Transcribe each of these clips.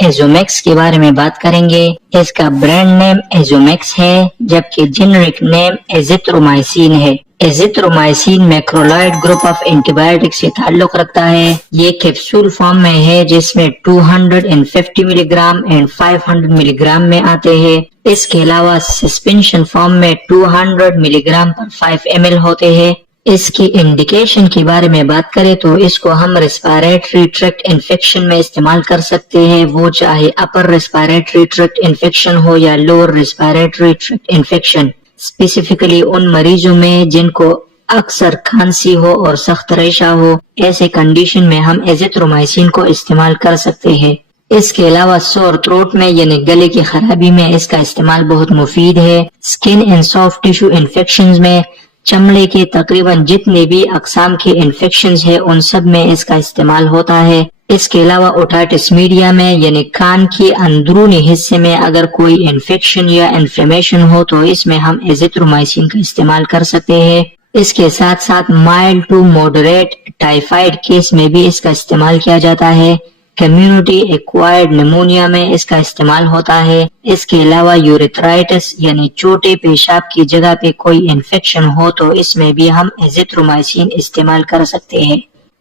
ایزومیکس کے بارے میں بات کریں گے۔ اس کا برانڈ نیم ایزومیکس ہے جبکہ جنرک نیم ایزیترومائسین ہے۔ ایزیترومائسین میکرولائڈ گروپ آف اینٹی بایوٹک سے تعلق رکھتا ہے۔ یہ کیپسول فارم میں ہے جس میں 250 ملی گرام اور 500 ملی گرام میں آتے ہیں۔ اس کے علاوہ سسپینشن فارم میں 200 ملی گرام پر 5 ml ہوتے ہیں۔ اس کی انڈیکیشن کے بارے میں بات کریں تو اس کو ہم ریسپیریٹری ٹریکٹ انفیکشن میں استعمال کر سکتے ہیں، وہ چاہے اپر ریسپیریٹری ٹریکٹ انفیکشن ہو یا lower respiratory tract infection, specifically ان مریضوں میں جن کو اکثر کھانسی ہو اور سخت ریشہ ہو۔ ایسے کنڈیشن میں ہم ایزیترومائسین کو استعمال کر سکتے ہیں۔ اس کے علاوہ سور تھروٹ میں یعنی گلے کی خرابی میں اس کا استعمال بہت مفید ہے۔ سکن اینڈ سافٹ ٹیشو انفیکشنز میں چمڑے کے تقریباً جتنے بھی اقسام کے انفیکشنز ہیں ان سب میں اس کا استعمال ہوتا ہے۔ اس کے علاوہ اوٹائٹس میڈیا میں یعنی کان کے اندرونی حصے میں اگر کوئی انفیکشن یا انفلیمیشن ہو تو اس میں ہم ایزیترومائسین کا استعمال کر سکتے ہیں۔ اس کے ساتھ ساتھ mild to moderate typhoid case میں بھی اس کا استعمال کیا جاتا ہے۔ کمیونٹی ایکوائرڈ نمونیا میں اس کا استعمال ہوتا ہے۔ اس کے علاوہ یوریتھرائٹس یعنی چھوٹے پیشاب کی جگہ پہ کوئی انفیکشن ہو تو اس میں بھی ہم ایزیترومائسین استعمال کر سکتے ہیں۔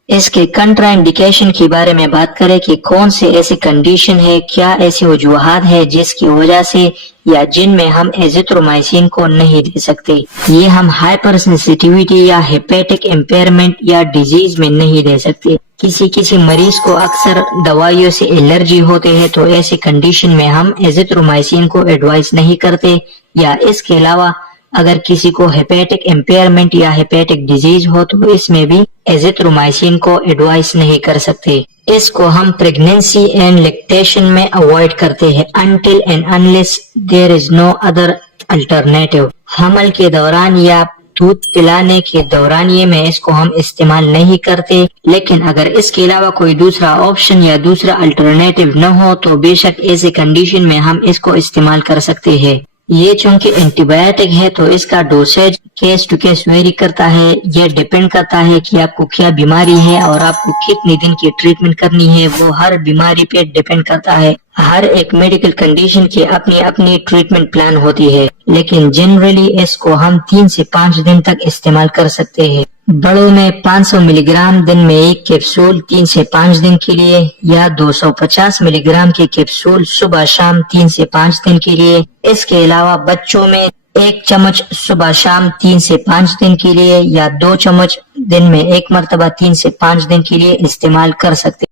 اس کے کنٹرا انڈیکیشن کے بارے میں بات کریں کہ کون سے ایسی کنڈیشن ہے، کیا ایسی وجوہات ہے جس کی وجہ سے یا جن میں ہم ایزیترومائسین کو نہیں دے سکتے۔ یہ ہم ہائپر سینسیٹیویٹی یا ہیپیٹک امپیئرمنٹ یا ڈیزیز میں نہیں دے سکتے۔ کسی مریض کو اکثر دوائیوں سے الرجی ہوتے ہیں تو ایسی کنڈیشن میں ہم ایزیترومائسین کو ایڈوائز نہیں کرتے، یا اس کے علاوہ اگر کسی کو ہیپیٹک امپیئرمنٹ یا ہیپیٹک ڈیزیز ہو تو اس میں بھی ایزیترومائسین کو ایڈوائز نہیں کر سکتے۔ اس کو ہم پریگنینسی اینڈ لیکٹیشن میں اوائڈ کرتے ہیں until and unless there is no other alternative۔ حمل کے دوران یا دودھ پلانے کے دورانیے میں اس کو ہم استعمال نہیں کرتے، لیکن اگر اس کے علاوہ کوئی دوسرا آپشن یا دوسرا الٹرنیٹو نہ ہو تو بے شک ایسے کنڈیشن میں ہم اس کو استعمال کر سکتے ہیں۔ یہ چونکہ اینٹی بایوٹک ہے تو اس کا ڈوسیج کیس ٹو کیس ویری کرتا ہے۔ یہ ڈیپینڈ کرتا ہے کہ آپ کو کیا بیماری ہے اور آپ کو کتنے دن کی ٹریٹمنٹ کرنی ہے، وہ ہر بیماری پہ ڈیپینڈ کرتا ہے۔ ہر ایک میڈیکل کنڈیشن کی اپنی ٹریٹمنٹ پلان ہوتی ہے، لیکن جنرلی اس کو ہم 3 سے 5 دن تک استعمال کر سکتے ہیں۔ بڑوں میں 500 ملی گرام دن میں ایک کیپسول 3 سے 5 دن کے لیے، یا 250 ملی گرام کے کیپسول صبح شام 3 سے 5 دن کے لیے۔ اس کے علاوہ بچوں میں 1 چمچ صبح شام 3 سے 5 دن کے لیے، یا 2 چمچ دن میں 1 مرتبہ 3 سے 5 دن کے لیے استعمال کر سکتے ہیں۔